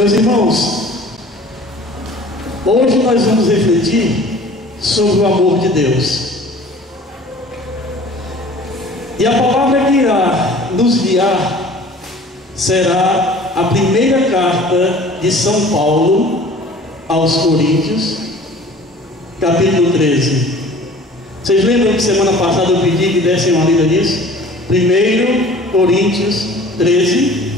Meus irmãos, hoje nós vamos refletir sobre o amor de Deus. E a palavra que irá nos guiar será a primeira carta de São Paulo aos Coríntios, capítulo 13. Vocês lembram que semana passada eu pedi que dessem uma lida disso? 1 Coríntios 13.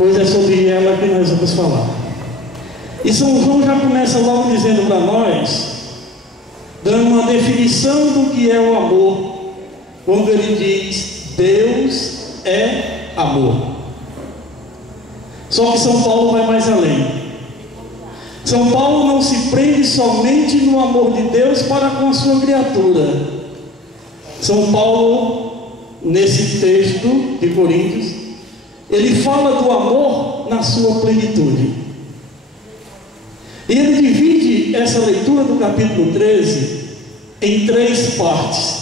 Pois é sobre ela que nós vamos falar. E São João já começa logo dizendo para nós, dando uma definição do que é o amor, quando ele diz: Deus é amor. Só que São Paulo vai mais além. São Paulo não se prende somente no amor de Deus para com a sua criatura. São Paulo, nesse texto de Coríntios, ele fala do amor na sua plenitude. E ele divide essa leitura do capítulo 13 em 3 partes.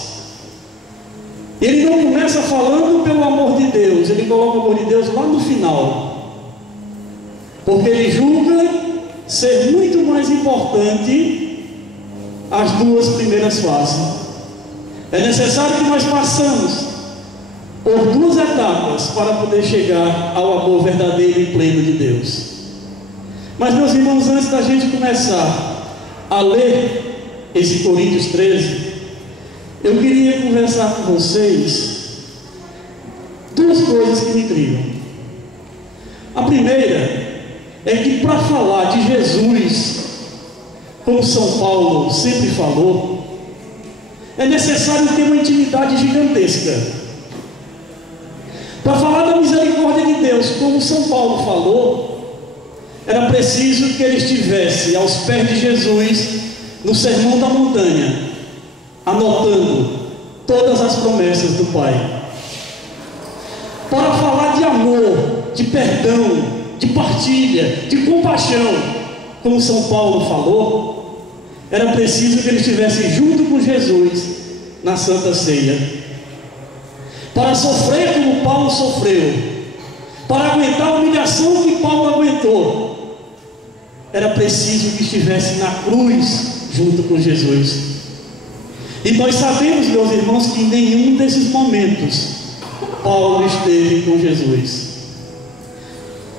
Ele não começa falando pelo amor de Deus, ele coloca o amor de Deus lá no final, porque ele julga ser muito mais importante as 2 primeiras fases. É necessário que nós passamos por 2 etapas para poder chegar ao amor verdadeiro e pleno de Deus. Mas, meus irmãos, antes da gente começar a ler esse Coríntios 13, eu queria conversar com vocês 2 coisas que me intrigam. A primeira é que, para falar de Jesus, como São Paulo sempre falou, é necessário ter uma intimidade gigantesca. Para falar da misericórdia de Deus, como São Paulo falou, era preciso que ele estivesse aos pés de Jesus no Sermão da Montanha, anotando todas as promessas do Pai. Para falar de amor, de perdão, de partilha, de compaixão, como São Paulo falou, era preciso que ele estivesse junto com Jesus na Santa Ceia. Para sofrer como Paulo sofreu, para aguentar a humilhação que Paulo aguentou, era preciso que estivesse na cruz junto com Jesus. E nós sabemos, meus irmãos, que em nenhum desses momentos Paulo esteve com Jesus.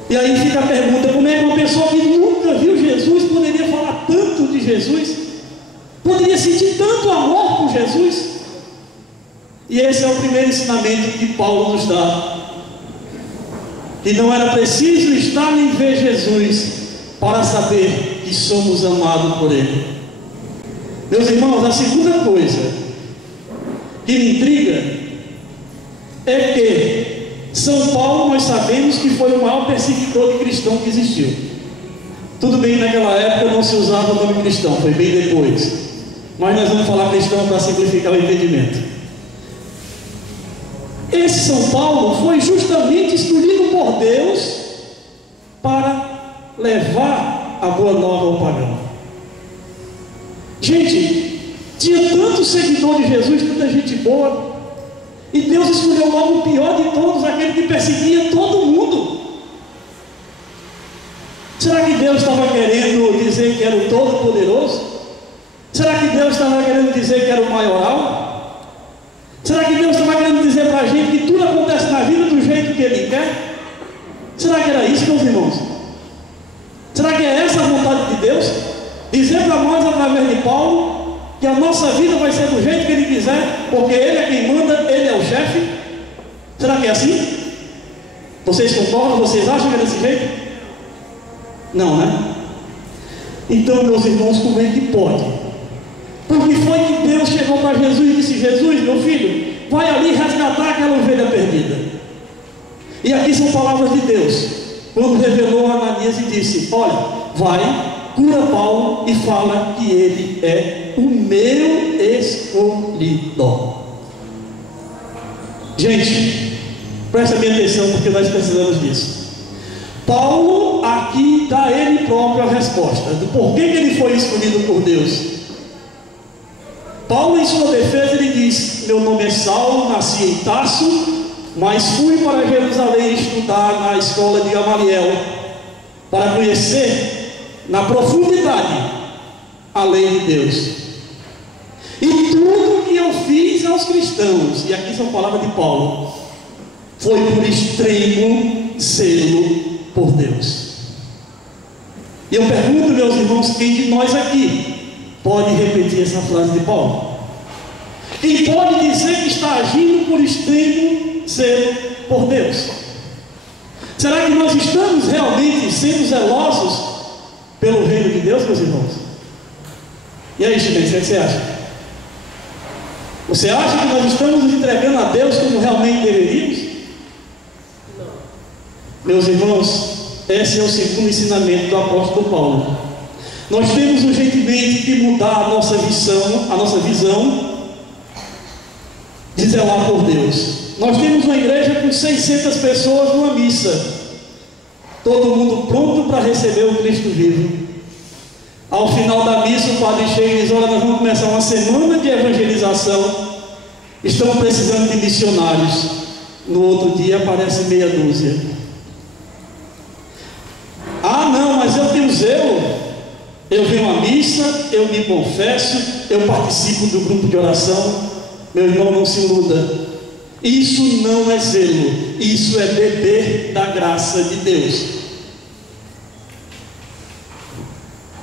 E aí fica a pergunta: como é que uma pessoa que nunca viu Jesus poderia falar tanto de Jesus? Poderia sentir tanto amor por Jesus? E esse é o primeiro ensinamento que Paulo nos dá: que não era preciso estar nem ver Jesus para saber que somos amados por Ele. Meus irmãos, a segunda coisa que me intriga é que São Paulo, nós sabemos que foi o maior perseguidor de cristão que existiu. Tudo bem, naquela época não se usava o nome cristão, foi bem depois, mas nós vamos falar cristão para simplificar o entendimento. Esse São Paulo foi justamente escolhido por Deus para levar a boa nova ao pagão. Gente, tinha tanto seguidor de Jesus, tanta gente boa, e Deus escolheu logo o pior de todos, aquele que perseguia todo mundo. Será que Deus estava querendo dizer que era o Todo-Poderoso? Será que Deus estava querendo dizer que era o maioral? Será que Deus estava querendo dizer para a gente que tudo acontece na vida do jeito que Ele quer? Será que era isso, meus irmãos? Será que é essa a vontade de Deus? Dizer para nós, através de Paulo, que a nossa vida vai ser do jeito que Ele quiser, porque Ele é quem manda, Ele é o chefe? Será que é assim? Vocês concordam? Vocês acham que é desse jeito? Não, né? Então, meus irmãos, como é que pode? Porque foi que Deus chegou para Jesus e disse: Jesus, meu filho, vai ali resgatar aquela ovelha perdida. E aqui são palavras de Deus, quando revelou a Ananias e disse: olha, vai, cura Paulo e fala que ele é o meu escolhido. Gente, presta bem atenção, porque nós precisamos disso. Paulo aqui dá ele próprio a resposta do porquê que ele foi escolhido por Deus. Paulo, em sua defesa, ele diz: meu nome é Saulo, nasci em Tarso, mas fui para Jerusalém estudar na escola de Gamaliel, para conhecer na profundidade a lei de Deus. E tudo que eu fiz aos cristãos, e aqui são palavras de Paulo, foi por extremo zelo por Deus. E eu pergunto, meus irmãos, quem de nós aqui pode repetir essa frase de Paulo? Quem pode dizer que está agindo por extremo zelo por Deus? Será que nós estamos realmente sendo zelosos pelo reino de Deus, meus irmãos? E aí, Chimenez, o que você acha? Você acha que nós estamos nos entregando a Deus como realmente deveríamos? Não. Meus irmãos, esse é o segundo ensinamento do apóstolo Paulo. Nós temos urgentemente que mudar a nossa visão de zelar por Deus. Nós temos uma igreja com 600 pessoas numa missa, todo mundo pronto para receber o Cristo vivo. Ao final da missa, o padre chega e diz: olha, nós vamos começar uma semana de evangelização, estamos precisando de missionários. No outro dia aparece meia dúzia. Ah não, mas eu tenho zelo, eu venho à missa, eu me confesso, eu participo do grupo de oração. Meu irmão, não se iluda, isso não é zelo, isso é beber da graça de Deus.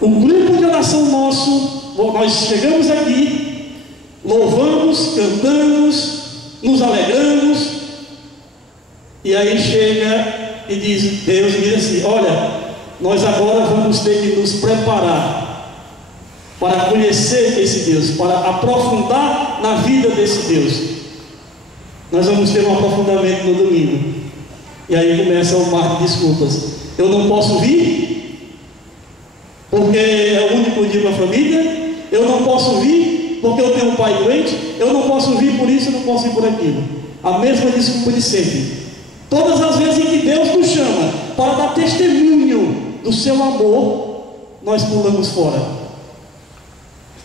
O grupo de oração nosso, nós chegamos aqui, louvamos, cantamos, nos alegramos, e aí chega e diz, Deus diz assim: olha, nós agora vamos ter que nos preparar para conhecer esse Deus, para aprofundar na vida desse Deus. Nós vamos ter um aprofundamento no domingo, e aí começa o mar de desculpas. Eu não posso vir porque é o único dia da família, eu não posso vir porque eu tenho um pai doente, eu não posso vir por isso, eu não posso ir por aquilo. A mesma desculpa de sempre. Todas as vezes em que Deus nos chama para dar testemunho do seu amor, nós pulamos fora.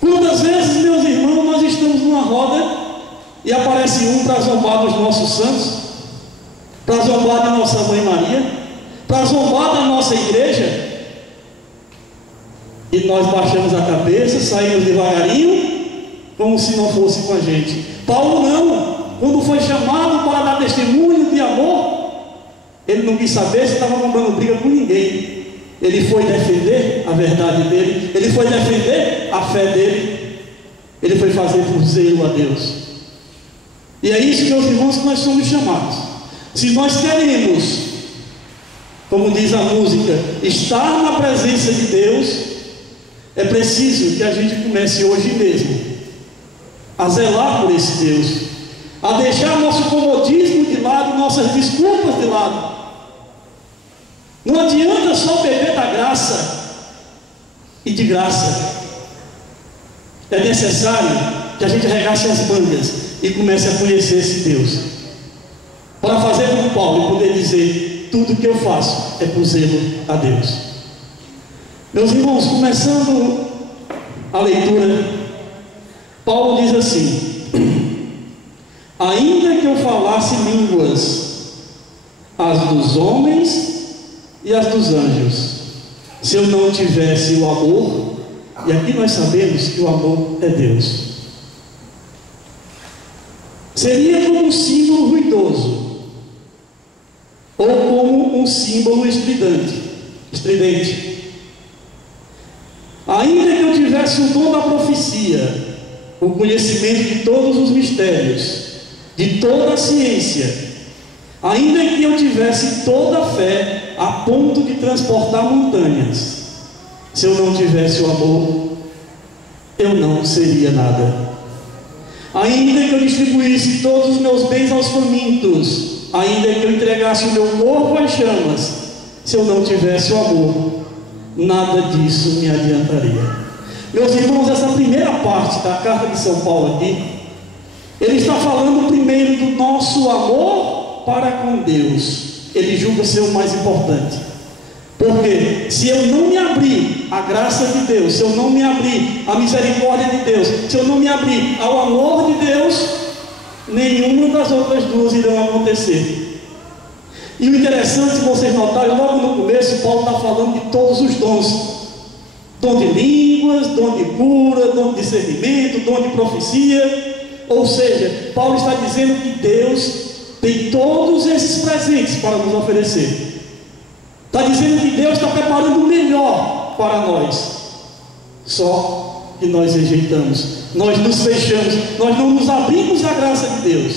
Quantas vezes, meus irmãos, nós estamos numa roda e aparece um para zombar dos nossos santos, para zombar da nossa mãe Maria, para zombar da nossa igreja, e nós baixamos a cabeça, saímos devagarinho, como se não fosse com a gente. Paulo não, quando foi chamado para dar testemunho de amor, ele não quis saber se estava comprando briga com ninguém. Ele foi defender a verdade dele, ele foi defender a fé dele, ele foi fazer por zelo a Deus. E é isso, meus irmãos, que nós somos chamados. Se nós queremos, como diz a música, estar na presença de Deus, é preciso que a gente comece hoje mesmo a zelar por esse Deus, a deixar nosso comodismo de lado, nossas desculpas de lado. Não adianta só beber da graça e de graça. É necessário que a gente arregace as mangas e comece a conhecer esse Deus, para fazer como Paulo e poder dizer: tudo que eu faço é por zelo a Deus. Meus irmãos, começando a leitura, Paulo diz assim: ainda que eu falasse línguas, as dos homens e as dos anjos, se eu não tivesse o amor, e aqui nós sabemos que o amor é Deus, seria como um símbolo ruidoso, ou como um símbolo estridente. Ainda que eu tivesse o dom da profecia, o conhecimento de todos os mistérios, de toda a ciência, ainda que eu tivesse toda a fé a ponto de transportar montanhas, se eu não tivesse o amor, eu não seria nada. Ainda que eu distribuísse todos os meus bens aos famintos, ainda que eu entregasse o meu corpo às chamas, se eu não tivesse o amor, nada disso me adiantaria. Meus irmãos, essa primeira parte da carta de São Paulo aqui, ele está falando primeiro do nosso amor para com Deus. Ele julga ser o mais importante, porque se eu não me abrir à graça de Deus, se eu não me abrir à misericórdia de Deus, se eu não me abrir ao amor de Deus, nenhuma das outras duas irão acontecer. E o interessante, se vocês notarem, logo no começo, Paulo está falando de todos os dons. Dom de línguas, dom de cura, dom de discernimento, dom de profecia. Ou seja, Paulo está dizendo que Deus tem todos esses presentes para nos oferecer. Está dizendo que Deus está preparando o melhor para nós. Só que nós rejeitamos, nós nos fechamos, nós não nos abrimos à graça de Deus.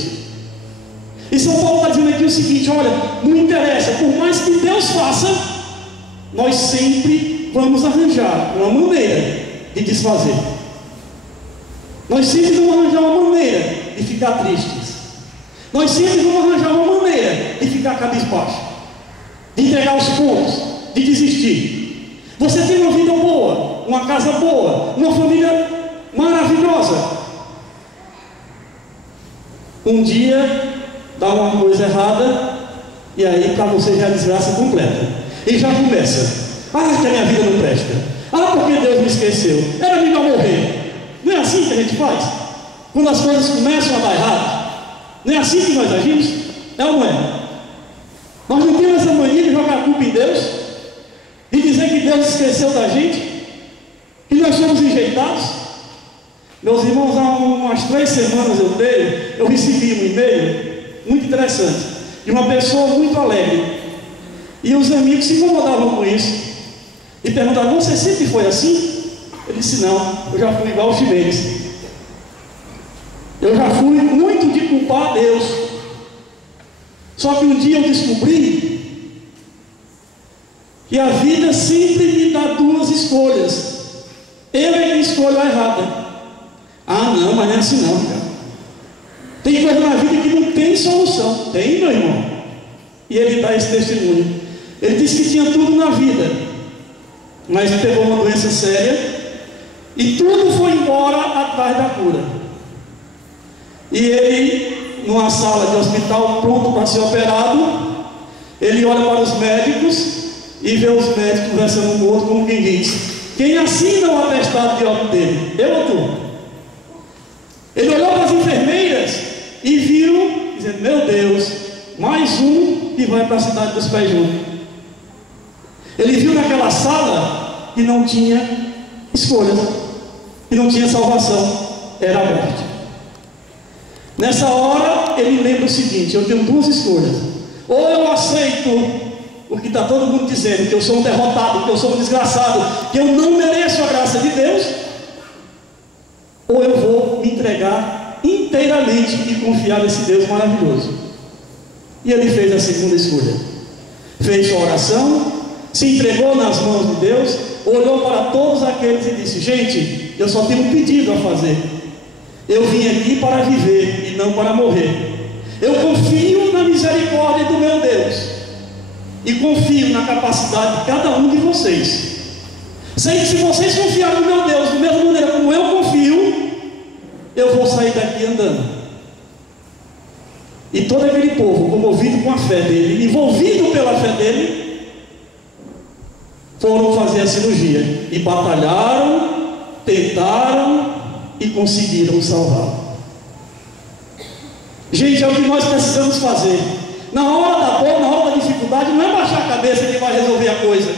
E São Paulo está dizendo aqui o seguinte: olha, não interessa, por mais que Deus faça, nós sempre vamos arranjar uma maneira de desfazer. Nós sempre vamos arranjar uma maneira de ficar tristes. Nós sempre vamos arranjar uma maneira de ficar cabisbaixo, de entregar os pontos, de desistir. Você tem uma vida boa, uma casa boa, uma família maravilhosa. Um dia dá uma coisa errada, e aí para você já é desgraça completa. E já começa: ah, que a minha vida não presta. Ah, porque Deus me esqueceu. Era melhor morrer. Não é assim que a gente faz? Quando as coisas começam a dar errado, não é assim que nós agimos? É ou não é? Nós não temos essa mania de jogar a culpa em Deus, de dizer que Deus esqueceu da gente, que nós somos rejeitados. Meus irmãos, há umas 3 semanas eu recebi um e-mail muito interessante, de uma pessoa muito alegre, e os amigos se incomodavam com isso, e perguntaram: você sempre foi assim? Eu disse: não, eu já fui igual o Chimenez. Eu já fui muito de culpar a Deus. Só que um dia eu descobri que a vida sempre me dá 2 escolhas. Eu é que escolho a errada. Ah, não, mas não é assim não, cara. Tem coisa na vida que não tem solução. Tem, meu irmão. E ele dá esse testemunho. Ele disse que tinha tudo na vida, mas pegou uma doença séria, e tudo foi embora atrás da cura. E ele, numa sala de hospital, pronto para ser operado, ele olha para os médicos e vê os médicos conversando um com o outro, como quem diz: quem assina o atestado de óbito dele? Eu ou tu? Ele olhou para as enfermeiras e viu, dizendo: meu Deus, mais um que vai para a cidade dos pés juntos. Ele viu naquela sala que não tinha escolha, que não tinha salvação, era a morte. Nessa hora ele lembra o seguinte: eu tenho 2 escolhas. Ou eu aceito o que está todo mundo dizendo, que eu sou um derrotado, que eu sou um desgraçado, que eu não mereço a graça de Deus, ou eu vou me entregar inteiramente e confiar nesse Deus maravilhoso. E ele fez a segunda escolha. Fez sua oração, se entregou nas mãos de Deus, olhou para todos aqueles e disse: gente, eu só tenho um pedido a fazer. Eu vim aqui para viver e não para morrer. Eu confio na misericórdia do meu Deus, e confio na capacidade de cada um de vocês. Sei que se vocês confiarem no meu Deus da mesma maneira como eu confio, eu vou sair daqui andando. E todo aquele povo, comovido com a fé dele, envolvido pela fé dele, foram fazer a cirurgia e batalharam, tentaram e conseguiram salvar. Gente, é o que nós precisamos fazer. Na hora da dor, na hora da dificuldade, não é baixar a cabeça que vai resolver a coisa,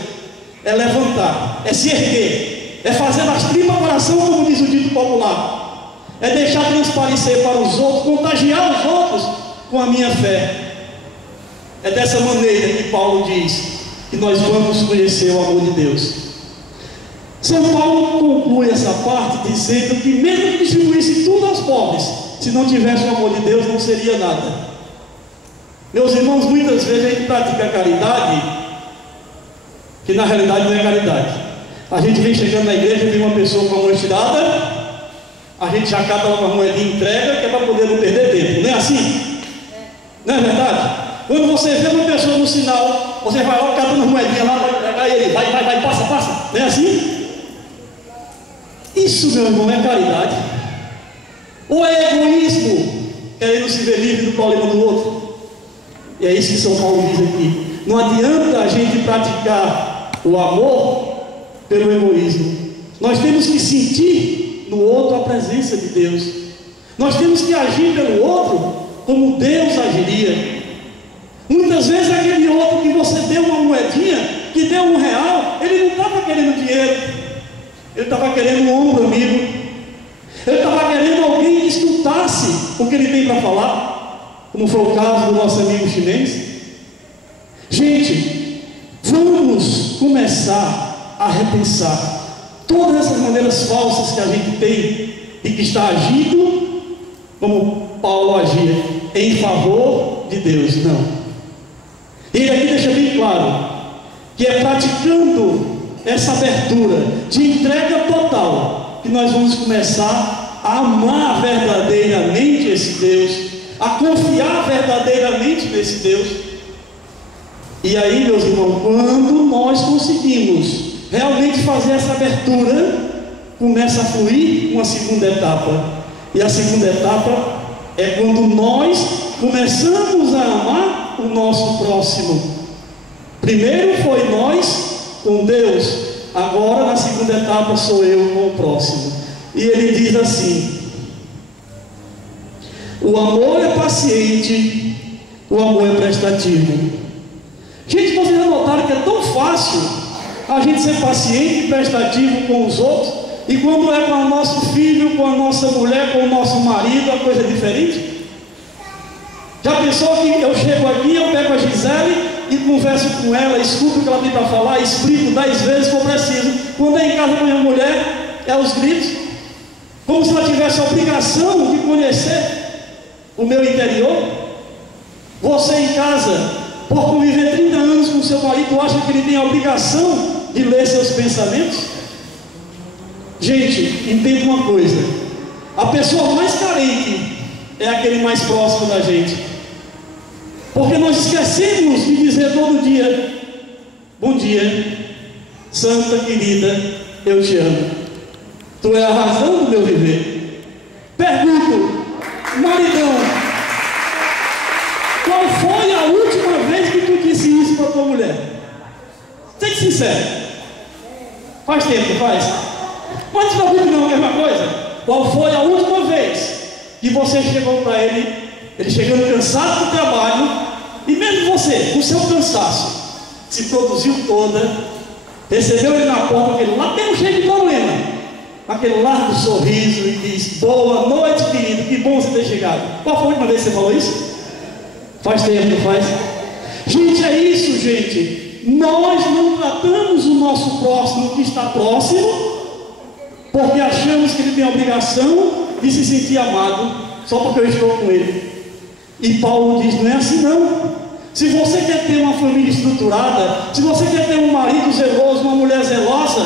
é levantar, é se erguer, é fazer das tripas coração, como diz o dito popular, é deixar transparecer para os outros, contagiar os outros com a minha fé. É dessa maneira que Paulo diz que nós vamos conhecer o amor de Deus. São Paulo conclui essa parte dizendo que mesmo que distribuísse tudo aos pobres, se não tivesse o amor de Deus, não seria nada. Meus irmãos, muitas vezes a gente pratica caridade, que na realidade não é caridade. A gente vem chegando na igreja, vem uma pessoa com a mão estirada, a gente já cata uma moedinha e entrega, que é para poder não perder tempo. Não é assim? Não é verdade? Quando você vê uma pessoa no sinal, você vai lá, cata uma moedinha lá, vai entregar ele, vai, passa. Não é assim? Isso, meu irmão, é caridade? Ou é egoísmo, querendo se ver livre do problema do outro? E é isso que São Paulo diz aqui. Não adianta a gente praticar o amor pelo egoísmo. Nós temos que sentir no outro a presença de Deus. Nós temos que agir pelo outro como Deus agiria. Muitas vezes aquele outro que você deu uma moedinha, que deu R$1, ele não estava querendo dinheiro, ele estava querendo um ombro amigo, ele estava querendo alguém que escutasse o que ele tem para falar, como foi o caso do nosso amigo chinês. Gente, vamos começar a repensar todas essas maneiras falsas que a gente tem e que está agindo como Paulo agia, em favor de Deus. Não. Ele aqui deixa bem claro que é praticando essa abertura de entrega total que nós vamos começar a amar verdadeiramente esse Deus, a confiar verdadeiramente nesse Deus. E aí, meus irmãos, quando nós conseguimos realmente fazer essa abertura, começa a fluir uma segunda etapa. E a segunda etapa é quando nós começamos a amar o nosso próximo. Primeiro foi nós com Deus, agora na segunda etapa sou eu com o próximo. E ele diz assim: o amor é paciente, o amor é prestativo. Gente, vocês já notaram que é tão fácil a gente ser paciente e prestativo com os outros, e quando é com o nosso filho, com a nossa mulher, com o nosso marido, a coisa é diferente? Já pensou que eu chego aqui, eu pego a Gisele e converso com ela, escuto o que ela tem para falar, explico 10 vezes que eu preciso. Quando é em casa com a minha mulher, é os gritos, como se ela tivesse a obrigação de conhecer o meu interior. Você em casa, por conviver 30 anos com seu marido, acha que ele tem a obrigação de ler seus pensamentos? Gente, entenda uma coisa: a pessoa mais carente é aquele mais próximo da gente, porque nós esquecemos de dizer todo dia: bom dia, santa querida, eu te amo, tu é a razão do meu viver. Pergunto, maridão, qual foi a última vez que tu disse isso para tua mulher? Seja sincero. Faz tempo, faz? Mas não se preocupe não, é uma coisa. Qual foi a última vez que você chegou para ele chegando cansado do trabalho, e mesmo você, com seu cansaço, se produziu toda, recebeu ele na porta, aquele lá tem um cheio de problema, aquele largo sorriso, e diz: boa noite, querido, que bom você ter chegado. Qual foi a última vez que você falou isso? Faz tempo, não faz? Gente, é isso, gente. Nós não tratamos o nosso próximo que está próximo, porque achamos que ele tem a obrigação de se sentir amado, só porque eu estou com ele. E Paulo diz: não é assim não. Se você quer ter uma família estruturada, se você quer ter um marido zeloso, uma mulher zelosa,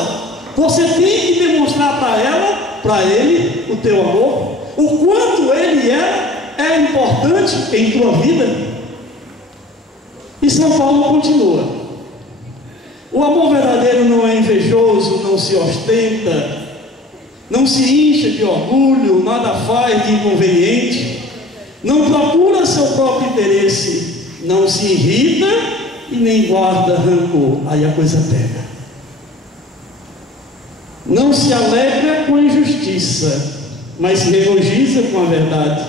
você tem que demonstrar para ela, para ele, o teu amor, o quanto ele é importante em tua vida. E São Paulo continua: o amor verdadeiro não é invejoso, não se ostenta, não se incha de orgulho, nada faz de inconveniente, não procura seu próprio interesse, não se irrita e nem guarda rancor. Aí a coisa pega. Não se alegra com a injustiça, mas se regozija com a verdade.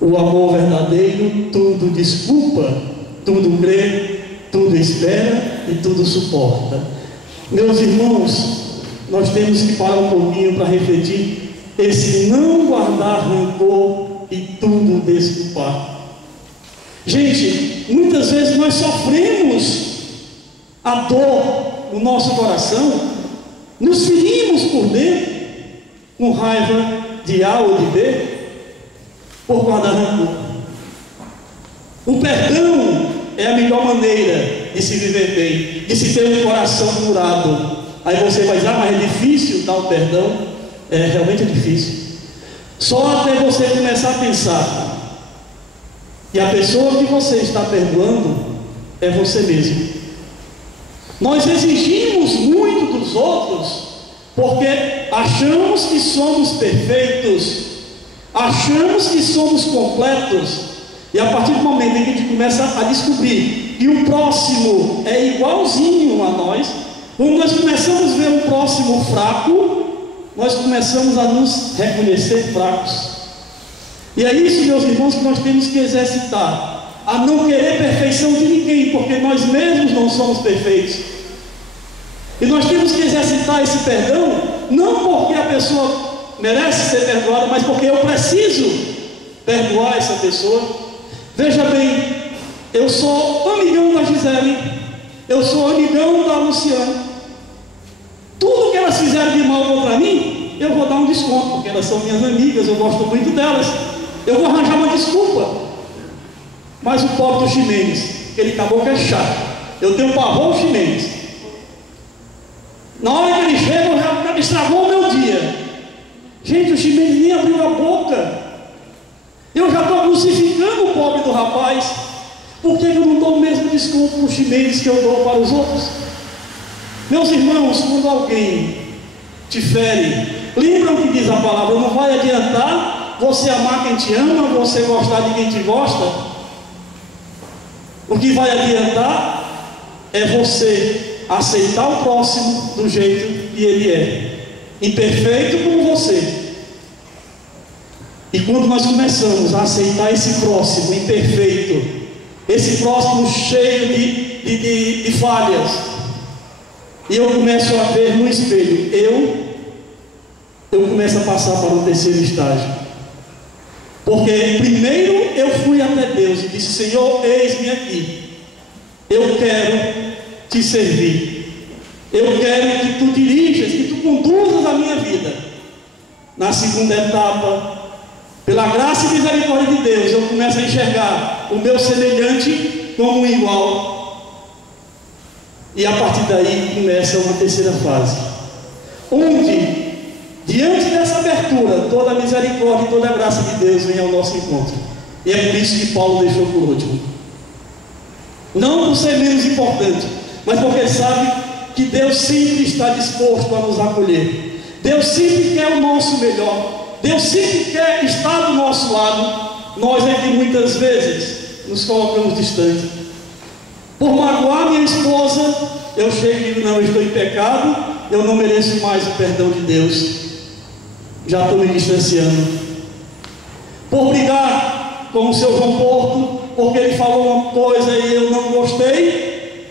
O amor verdadeiro tudo desculpa, tudo crê, tudo espera e tudo suporta. Meus irmãos, nós temos que parar um pouquinho para refletir esse não guardar rancor e tudo desculpar. Gente, muitas vezes nós sofremos a dor no nosso coração, nos ferimos por dentro, com raiva de A ou de B, por guardar rancor. O perdão é a melhor maneira de se viver bem, de se ter um coração curado. Aí você vai dizer: ah, mas é difícil dar o perdão. É, realmente é difícil. Só até você começar a pensar que a pessoa que você está perdoando é você mesmo. Nós exigimos muito dos outros porque achamos que somos perfeitos, achamos que somos completos, e a partir do momento em que a gente começa a descobrir que o próximo é igualzinho a nós, quando nós começamos a ver um próximo fraco, nós começamos a nos reconhecer fracos. E é isso, meus irmãos, que nós temos que exercitar, a não querer perfeição de ninguém, porque nós mesmos não somos perfeitos. E nós temos que exercitar esse perdão, não porque a pessoa merece ser perdoada, mas porque eu preciso perdoar essa pessoa. Veja bem, eu sou amigão da Gisele, eu sou amigão da Luciana. Tudo que elas fizeram de mal contra mim, eu vou dar um desconto, porque elas são minhas amigas, eu gosto muito delas. Eu vou arranjar uma desculpa. Mas o pobre do Ximenes, aquele caboclo é chato, eu tenho pavor do Ximenes. Na hora que ele chega, já estragou o meu dia. Gente, o Ximenes nem abriu a boca. Eu já estou crucificando o pobre do rapaz. Por que eu não dou o mesmo desconto para o Ximenes que eu dou para os outros? Meus irmãos, quando alguém te fere, lembram que diz a palavra, não vai adiantar você amar quem te ama, você gostar de quem te gosta. O que vai adiantar é você aceitar o próximo do jeito que ele é, imperfeito como você. E quando nós começamos a aceitar esse próximo imperfeito, esse próximo cheio de falhas, e eu começo a ver no espelho, eu começo a passar para o terceiro estágio. Porque primeiro eu fui até Deus e disse: Senhor, eis-me aqui, eu quero te servir, eu quero que tu dirijas, que tu conduzas a minha vida. Na segunda etapa, pela graça e misericórdia de Deus, eu começo a enxergar o meu semelhante como um igual. E a partir daí começa uma terceira fase, onde, diante dessa abertura, toda a misericórdia e toda a graça de Deus vem ao nosso encontro. E é por isso que Paulo deixou por último. Não por ser menos importante, mas porque sabe que Deus sempre está disposto a nos acolher. Deus sempre quer o nosso melhor. Deus sempre quer estar do nosso lado. Nós é que muitas vezes nos colocamos distantes. Por magoar minha esposa, eu chego e digo: não, eu estou em pecado, eu não mereço mais o perdão de Deus. Já estou me distanciando. Por brigar com o seu João Porto, porque ele falou uma coisa e eu não gostei,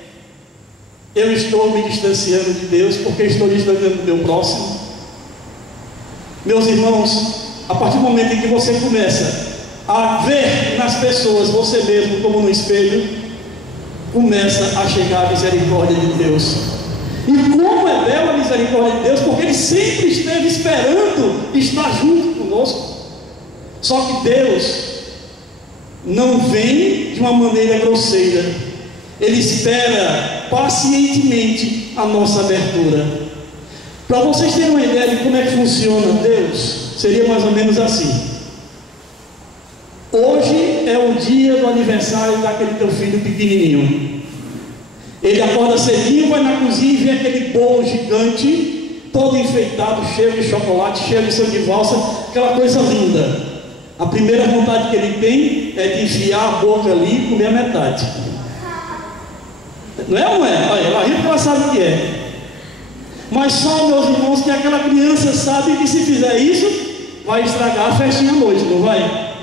eu estou me distanciando de Deus, porque estou distanciando do meu próximo. Meus irmãos, a partir do momento em que você começa a ver nas pessoas você mesmo como no espelho, começa a chegar a misericórdia de Deus. E como é bela a misericórdia de Deus, porque Ele sempre esteve esperando estar junto conosco. Só que Deus não vem de uma maneira grosseira, Ele espera pacientemente a nossa abertura. Para vocês terem uma ideia de como é que funciona Deus, seria mais ou menos assim: hoje é o dia do aniversário daquele teu filho pequenininho. Ele acorda cedinho, vai na cozinha e vê aquele bolo gigante, todo enfeitado, cheio de chocolate, cheio de sangue de valsa, aquela coisa linda. A primeira vontade que ele tem é de enfiar a boca ali e comer a metade. Não é ou não é? Olha, ela ri porque ela sabe o que é. Mas só, meus irmãos, que aquela criança sabe que se fizer isso, vai estragar a festinha à noite, não vai?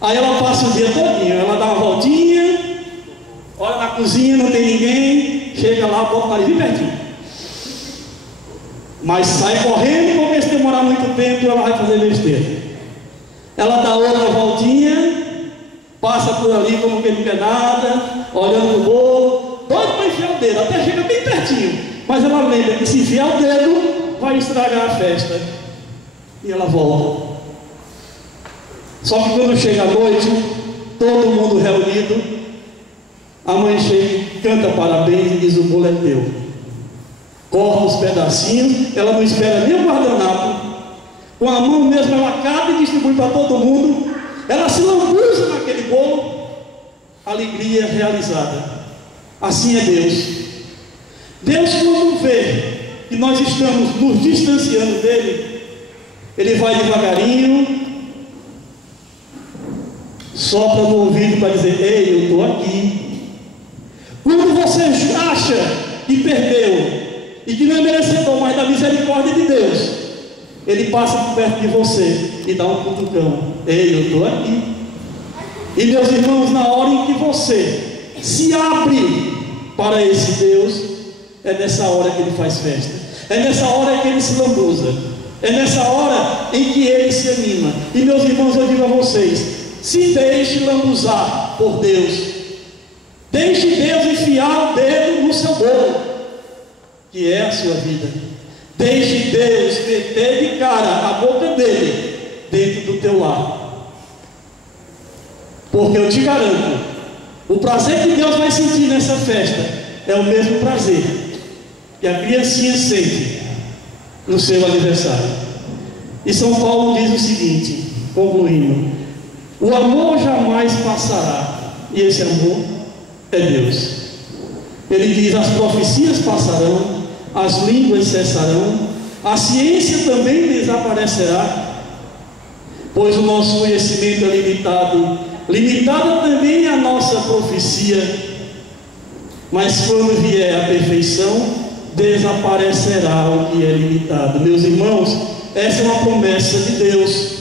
Aí ela passa o dia todinho, ela dá uma voltinha, olha na cozinha, não tem ninguém, chega lá, bota o nariz bem pertinho. Mas sai correndo, porque se demorar muito tempo, ela vai fazer besteira. Ela dá outra voltinha, passa por ali como que não quer nada, olhando o bolo, doido para enfiar o dedo, até chega bem pertinho. Mas ela lembra que se enfiar o dedo, vai estragar a festa. E ela volta. Só que quando chega a noite, todo mundo reunido, a mãe chega e canta parabéns e diz: o bolo é teu. Corta os pedacinhos, ela não espera nem o guardanapo. Com a mão mesmo ela cata e distribui para todo mundo. Ela se lambuza naquele bolo. Alegria realizada. Assim é Deus. Deus, quando vê que nós estamos nos distanciando dele, Ele vai devagarinho, sopra no ouvido para dizer: ei, eu estou aqui. Quando você acha que perdeu e que não é merecedor mais da misericórdia de Deus, ele passa por perto de você e dá um cutucão. Ei, eu estou aqui. E meus irmãos, na hora em que você se abre para esse Deus, é nessa hora que ele faz festa, é nessa hora que ele se lambuza, é nessa hora em que ele se anima. E meus irmãos, eu digo a vocês, se deixe lambuzar por Deus, deixe Deus enfiar o dedo no seu bolo, que é a sua vida. Deixe Deus meter de cara a boca dele dentro do teu lar, porque eu te garanto, o prazer que Deus vai sentir nessa festa é o mesmo prazer que a criancinha sente no seu aniversário. E São Paulo diz o seguinte, concluindo: o amor jamais passará, e esse amor é Deus. Ele diz: as profecias passarão, as línguas cessarão, a ciência também desaparecerá, pois o nosso conhecimento é limitado, limitada também a nossa profecia, mas quando vier a perfeição, desaparecerá o que é limitado. Meus irmãos, essa é uma promessa de Deus.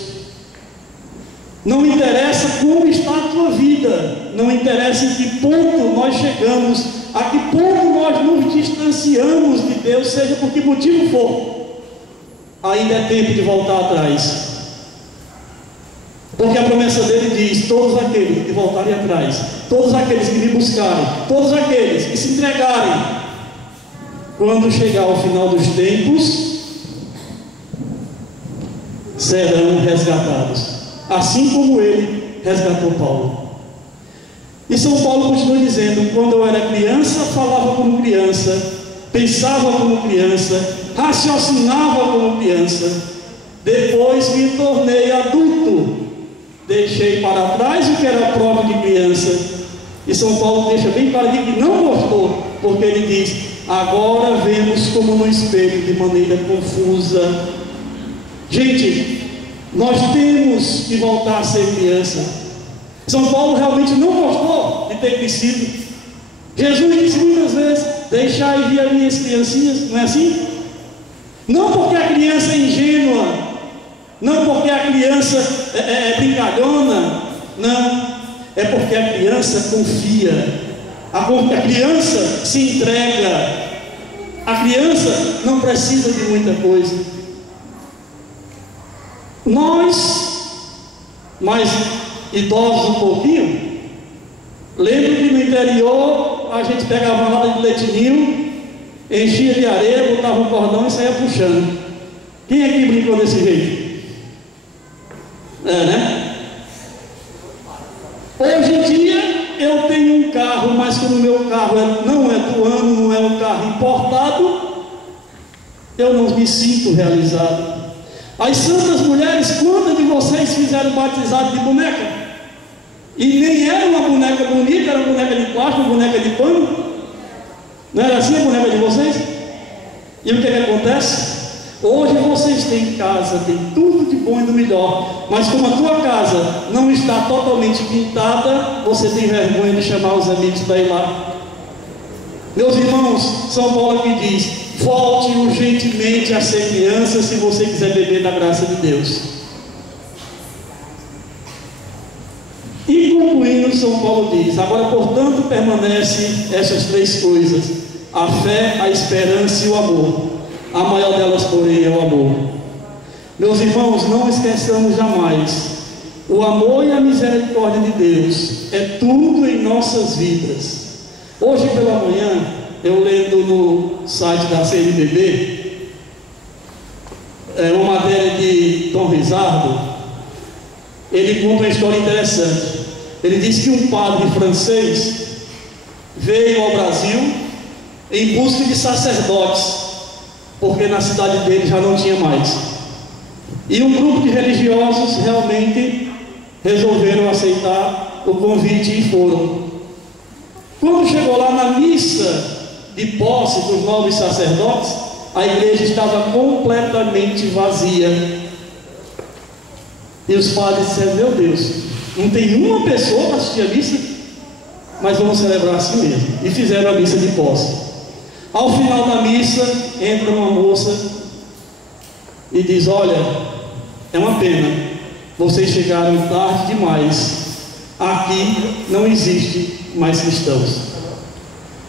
Não interessa como está a tua vida, não interessa em que ponto nós chegamos, a que ponto nós nos distanciamos de Deus, seja por que motivo for, ainda é tempo de voltar atrás, porque a promessa dele diz: todos aqueles que voltarem atrás, todos aqueles que me buscarem, todos aqueles que se entregarem, quando chegar ao final dos tempos, serão resgatados, assim como ele resgatou Paulo. E São Paulo continua dizendo: quando eu era criança, falava como criança, pensava como criança, raciocinava como criança, depois me tornei adulto, deixei para trás o que era prova de criança. E São Paulo deixa bem claro que não gostou, porque ele diz: agora vemos como no espelho, de maneira confusa. Gente, nós temos que voltar a ser criança. São Paulo realmente não gostou de ter crescido. Jesus disse muitas vezes: deixai vir as minhas criancinhas, não é assim? Não porque a criança é ingênua, não porque a criança é brincalhona, não, é porque a criança confia, a criança se entrega, a criança não precisa de muita coisa. Nós, mais idosos um pouquinho, lembro que no interior a gente pegava uma lata de leitinho, enchia de areia, botava um cordão e saía puxando. Quem aqui brincou desse jeito? Né? Hoje em dia eu tenho um carro, mas como o meu carro não é do ano, não é um carro importado, eu não me sinto realizado. As santas mulheres, quantas de vocês fizeram batizado de boneca? E nem era uma boneca bonita, era uma boneca de plástico, uma boneca de pano. Não era assim a boneca de vocês? E o que acontece? Hoje vocês têm casa, têm tudo de bom e do melhor, mas como a tua casa não está totalmente pintada, você tem vergonha de chamar os amigos para ir lá. Meus irmãos, São Paulo aqui diz: volte urgentemente a ser criança, se você quiser beber da graça de Deus. E concluindo, São Paulo diz: agora, portanto, permanece essas três coisas: a fé, a esperança e o amor. A maior delas, porém, é o amor. Meus irmãos, não esqueçamos jamais: o amor e a misericórdia de Deus é tudo em nossas vidas. Hoje pela manhã, eu lendo no site da CNBB, uma matéria de Tom Rizardo, ele conta uma história interessante. Ele diz que um padre francês veio ao Brasil em busca de sacerdotes, porque na cidade dele já não tinha mais. E um grupo de religiosos realmente resolveram aceitar o convite e foram. Quando chegou lá na missa de posse dos novos sacerdotes, a igreja estava completamente vazia. E os padres disseram: meu Deus, não tem uma pessoa para assistir a missa, mas vamos celebrar assim mesmo. E fizeram a missa de posse. Ao final da missa, entra uma moça e diz: olha, é uma pena, vocês chegaram tarde demais, aqui não existe mais cristãos.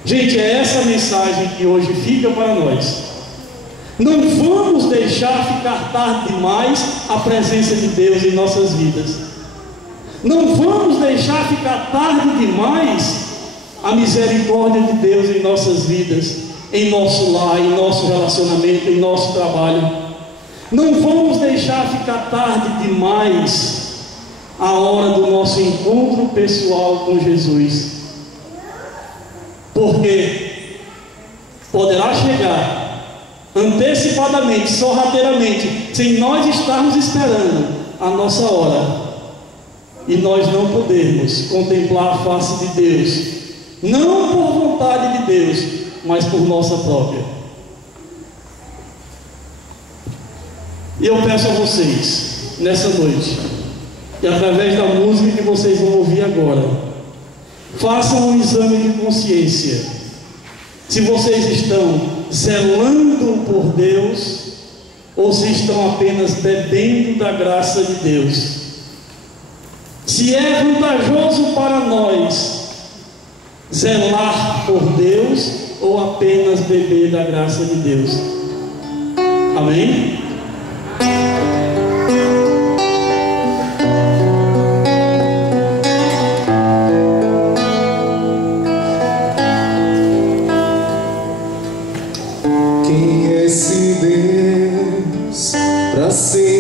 Gente, é essa a mensagem que hoje fica para nós. Não vamos deixar ficar tarde demais a presença de Deus em nossas vidas. Não vamos deixar ficar tarde demais a misericórdia de Deus em nossas vidas, em nosso lar, em nosso relacionamento, em nosso trabalho. Não vamos deixar ficar tarde demais a hora do nosso encontro pessoal com Jesus, porque poderá chegar antecipadamente, sorrateiramente, sem nós estarmos esperando a nossa hora, e nós não podermos contemplar a face de Deus, não por vontade de Deus, mas por nossa própria. E eu peço a vocês, nessa noite, e através da música que vocês vão ouvir agora, façam um exame de consciência, se vocês estão zelando por Deus, ou se estão apenas bebendo da graça de Deus. Se é vantajoso para nós zelar por Deus, ou apenas beber da graça de Deus. Amém? Quem é esse Deus pra ser